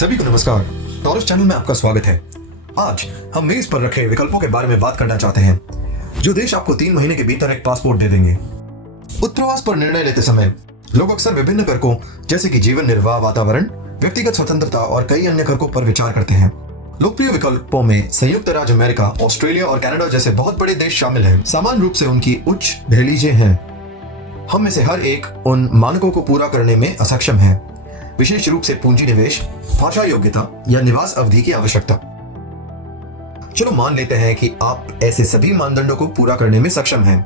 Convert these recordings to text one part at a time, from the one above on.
सभी को नमस्कार। टॉरस चैनल में आपका स्वागत है। आज हम मेज पर रखे विकल्पों के बारे में बात करना चाहते हैं जो देश आपको 3 महीने के भीतर एक पासपोर्ट दे देंगे। उत्प्रवास पर निर्णय लेते समय लोग अक्सर विभिन्न कारकों जैसे कि जीवन निर्वाह, वातावरण, व्यक्तिगत स्वतंत्रता और कई अन्य कारकों पर विचार करते हैं। लोकप्रिय विकल्पों में संयुक्त राज्य अमेरिका, ऑस्ट्रेलिया और कनाडा जैसे बहुत बड़े देश शामिल हैं। सामान्य रूप से उनकी उच्च दहलीजें हैं। हम में से हर एक उन मानकों को पूरा करने में असक्षम है, विशेष रूप से पूंजी निवेश, भाषा योग्यता या निवास अवधि की आवश्यकता। चलो मान लेते हैं कि आप ऐसे सभी मानदंडों को पूरा करने में सक्षम हैं।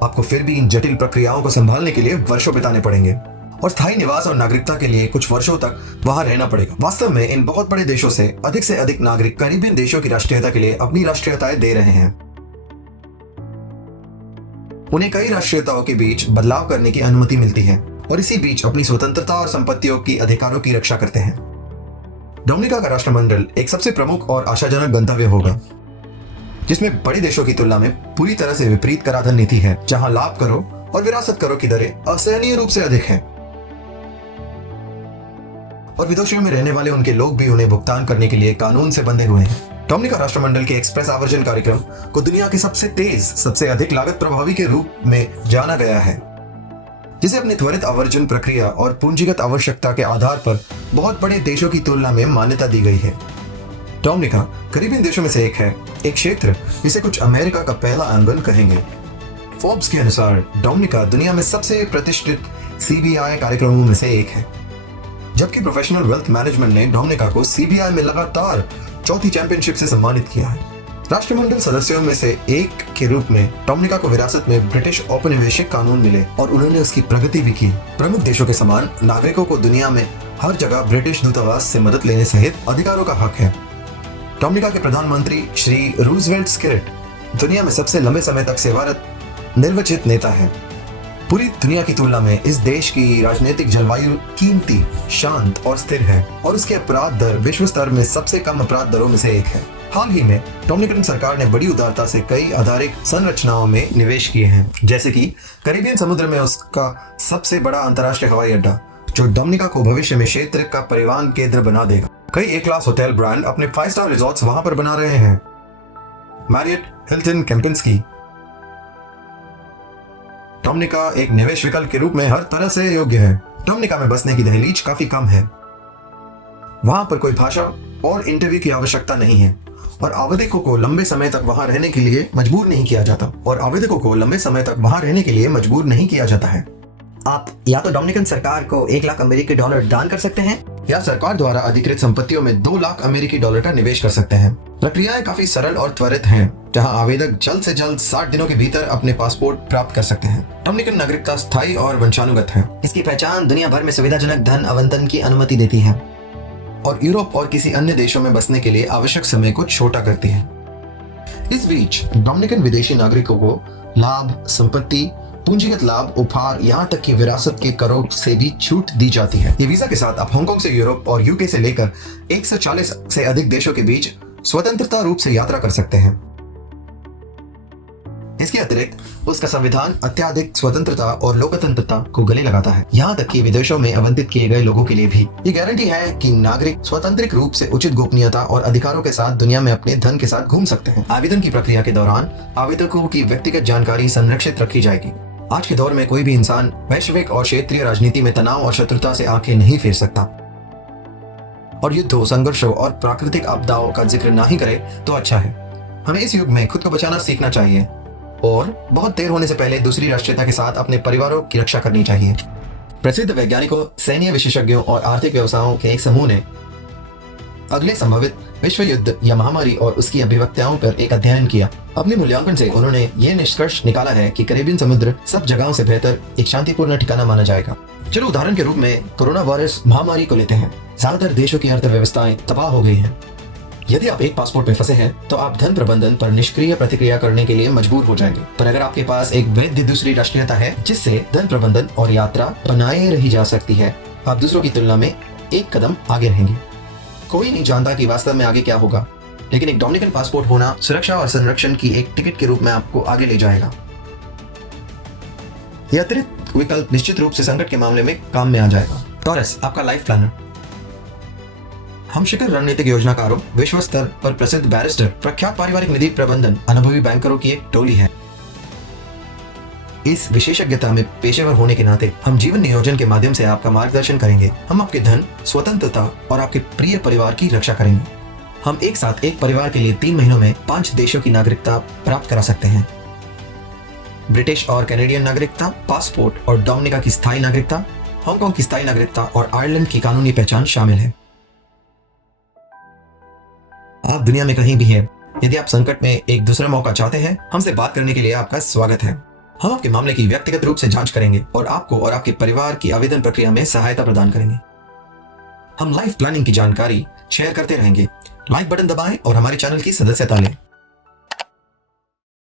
आपको फिर भी इन जटिल प्रक्रियाओं को संभालने के लिए वर्षों बिताने पड़ेंगे और स्थायी निवास और नागरिकता के लिए कुछ वर्षों तक वहां रहना पड़ेगा। वास्तव में इन बहुत बड़े देशों से अधिक नागरिक कैरिबियन देशों की राष्ट्रीयता के लिए अपनी राष्ट्रीयताएं दे रहे हैं। उन्हें कई राष्ट्रीयताओं के बीच बदलाव करने की अनुमति मिलती है और इसी बीच अपनी स्वतंत्रता और संपत्तियों की अधिकारों की रक्षा करते हैं। डोमिनिका का राष्ट्रमंडल एक सबसे प्रमुख और आशाजनक गंतव्य होगा, जिसमें बड़े देशों की तुलना में पूरी तरह से विपरीत कराधान नीति है, जहां लाभ करों और विरासत करों की दरें असहनीय रूप से अधिक हैं और विदेशों में रहने वाले उनके लोग भी उन्हें भुगतान करने के लिए कानून से बंधे हुए हैं। डोमिनिका राष्ट्रमंडल के एक्सप्रेस आवर्जन कार्यक्रम को दुनिया के सबसे तेज, सबसे अधिक लागत प्रभावी के रूप में जाना गया है, जिसे अपनी त्वरित आवर्जन प्रक्रिया और पूंजीगत आवश्यकता के आधार पर बहुत बड़े देशों की तुलना में मान्यता दी गई है। डोमिनिका कैरिबियन देशों में से एक है, एक क्षेत्र जिसे कुछ अमेरिका का पहला आंगन कहेंगे। फोर्ब्स के अनुसार डोमिनिका दुनिया में सबसे प्रतिष्ठित सीबीआई कार्यक्रमों में से एक है, जबकि प्रोफेशनल वेल्थ मैनेजमेंट ने डोमिनिका को सीबीआई में लगातार चौथी चैंपियनशिप से सम्मानित किया है। राष्ट्रमंडल सदस्यों में से एक के रूप में डोमिनिका को विरासत में ब्रिटिश औपनिवेशिक कानून मिले और उन्होंने उसकी प्रगति भी की। प्रमुख देशों के समान नागरिकों को दुनिया में हर जगह ब्रिटिश दूतावास से मदद लेने सहित अधिकारों का हक है। डोमिनिका के प्रधानमंत्री श्री रूजवेल्ट स्किरेट दुनिया में सबसे लंबे समय तक सेवारत निर्वाचित नेता है। पूरी दुनिया की तुलना में इस देश की राजनीतिक जलवायु कीमती, शांत और स्थिर है और उसके अपराध दर विश्व स्तर में सबसे कम अपराध दरों में से एक है। हाल ही में डोमिनिकन सरकार ने बड़ी उदारता से कई आधारिक संरचनाओं में निवेश किए हैं, जैसे कि कैरिबियन समुद्र में उसका सबसे बड़ा अंतर्राष्ट्रीय हवाई अड्डा, जो डोमिनिका को भविष्य में क्षेत्र का परिवहन केंद्र बना देगा। कई ए क्लास होटल ब्रांड अपने 5 स्टार रिजॉर्ट्स वहां पर बना रहे हैं। Marriott, Hilton, Kempinski. डोमिनिका एक निवेश विकल्प के रूप में हर तरह से योग्य है। डोमिनिका में बसने की दहलीज काफी कम है। वहां पर कोई भाषा और इंटरव्यू की आवश्यकता नहीं है और आवेदकों को लंबे समय तक वहां रहने के लिए मजबूर नहीं किया जाता है। आप या तो डोमिनिकन सरकार को 1 लाख अमेरिकी डॉलर दान कर सकते हैं या सरकार द्वारा अधिकृत संपत्तियों में 2 लाख अमेरिकी डॉलर का निवेश कर सकते हैं। प्रक्रियाएं काफी सरल और त्वरित हैं, जहां आवेदक जल्द से जल्द 60 दिनों के भीतर अपने पासपोर्ट प्राप्त कर सकते हैं। डोमिनिकन नागरिकता स्थायी और वंशानुगत है। इसकी पहचान दुनिया भर में सुविधाजनक धन आवंटन की अनुमति देती है और यूरोप और किसी अन्य देशों में बसने के लिए आवश्यक समय को छोटा करती है। इस बीच डोमिनिकन विदेशी नागरिकों को लाभ, संपत्ति, पूंजीगत लाभ, उपहार, यहाँ तक कि विरासत के करों से भी छूट दी जाती है। ये वीजा के साथ आप हांगकांग से यूरोप और यूके से लेकर 140 से अधिक देशों के बीच स्वतंत्रता रूप से यात्रा कर सकते हैं। इसके अतिरिक्त उसका संविधान अत्यधिक स्वतंत्रता और लोकतंत्रता को गले लगाता है, यहाँ तक कि विदेशों में आवंटित किए गए लोगों के लिए भी। ये गारंटी है कि नागरिक स्वतंत्र रूप से उचित गोपनीयता और अधिकारों के साथ दुनिया में अपने धन के साथ घूम सकते हैं। आवेदन की प्रक्रिया के दौरान आवेदकों की व्यक्तिगत जानकारी संरक्षित रखी जाएगी। आज के दौर में कोई भी इंसान वैश्विक और क्षेत्रीय राजनीति में तनाव और शत्रुता से आंखें नहीं फेर सकता और युद्धों, संघर्षों और प्राकृतिक आपदाओं का जिक्र ना ही करे तो अच्छा है। हमें इस युग में खुद को बचाना सीखना चाहिए और बहुत देर होने से पहले दूसरी राष्ट्रीयता के साथ अपने परिवारों की रक्षा करनी चाहिए। प्रसिद्ध वैज्ञानिकों, सैन्य विशेषज्ञों और आर्थिक व्यवसायों के एक समूह ने अगले संभावित विश्व युद्ध या महामारी और उसकी अभिव्यक्तियों पर एक अध्ययन किया। अपने मूल्यांकन से उन्होंने ये निष्कर्ष निकाला है कि कैरिबियन समुद्र सब जगहों से बेहतर एक शांतिपूर्ण ठिकाना माना जाएगा। चलो उदाहरण के रूप में कोरोना वायरस महामारी को लेते हैं। ज्यादातर देशों की अर्थव्यवस्थाएं तबाह हो गई हैं। यदि आप एक पासपोर्ट में फंसे हैं तो आप धन प्रबंधन पर निष्क्रिय प्रतिक्रिया करने के लिए मजबूर हो जाएंगे। पर अगर आपके पास एक वैध दूसरी राष्ट्रीयता है जिससे धन प्रबंधन और यात्रा बनाए रही जा सकती है, आप दूसरों की तुलना में एक कदम आगे रहेंगे। कोई नहीं जानता कि वास्तव में आगे क्या होगा, लेकिन एक डोमिनिकन पासपोर्ट होना सुरक्षा और संरक्षण की एक टिकट के रूप में आपको आगे ले जाएगा। यह अतिरिक्त विकल्प निश्चित रूप से संकट के मामले में काम में आ जाएगा। टॉरस, आपका लाइफ प्लानर। हम शिखर रणनीतिक योजनाकारों, विश्व स्तर पर प्रसिद्ध बैरिस्टर, प्रख्यात पारिवारिक निधि प्रबंधन अनुभवी बैंकरों की एक टोली है। इस विशेषज्ञता में पेशेवर होने के नाते हम जीवन नियोजन के माध्यम से आपका मार्गदर्शन करेंगे। हम आपके धन, स्वतंत्रता और आपके प्रिय परिवार की रक्षा करेंगे। हम एक साथ एक परिवार के लिए 3 महीनों में 5 देशों की नागरिकता प्राप्त करा सकते हैं। ब्रिटिश और कैनेडियन नागरिकता, पासपोर्ट और डोमिनिका की स्थायी नागरिकता, हांगकांग की स्थायी नागरिकता और आयरलैंड की कानूनी पहचान शामिल है। आप दुनिया में कहीं भी हैं, यदि आप संकट में एक दूसरा मौका चाहते हैं, हमसे बात करने के लिए आपका स्वागत है। हम आपके मामले की व्यक्तिगत रूप से जांच करेंगे और आपको और आपके परिवार की आवेदन प्रक्रिया में सहायता प्रदान करेंगे। हम लाइफ प्लानिंग की जानकारी शेयर करते रहेंगे। लाइक बटन दबाएं और हमारे चैनल की सदस्यता लें।